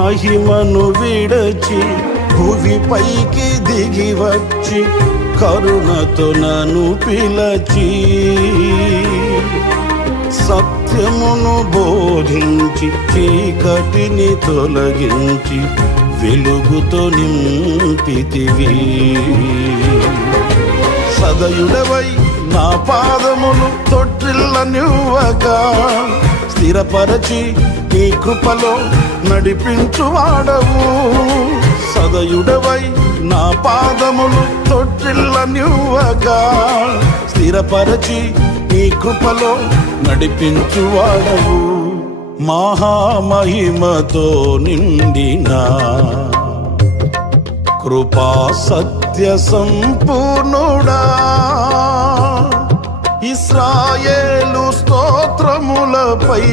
మహిమను విడచి భువిపైకి దిగి వచ్చి కరుణతో నన్ను పిలచి సత్యమును బోధించి చీకటిని తొలగించి వెలుగుతో నింపితివి. సదయుడవై నా పాదములు తొట్టిల్లనివ్వగా స్థిరపరచి నీ కృపలో నడిపించువాడవు. సదయుడవై నా పాదములు తొట్టిల్లనివ్వగా స్థిరపరచి నీ కృపలో నడిపించువాడవు. మహామహిమతో నిండిన కృపా సత్య సంపూర్ణుడా ఇశ్రాయేలు స్తోత్రములపై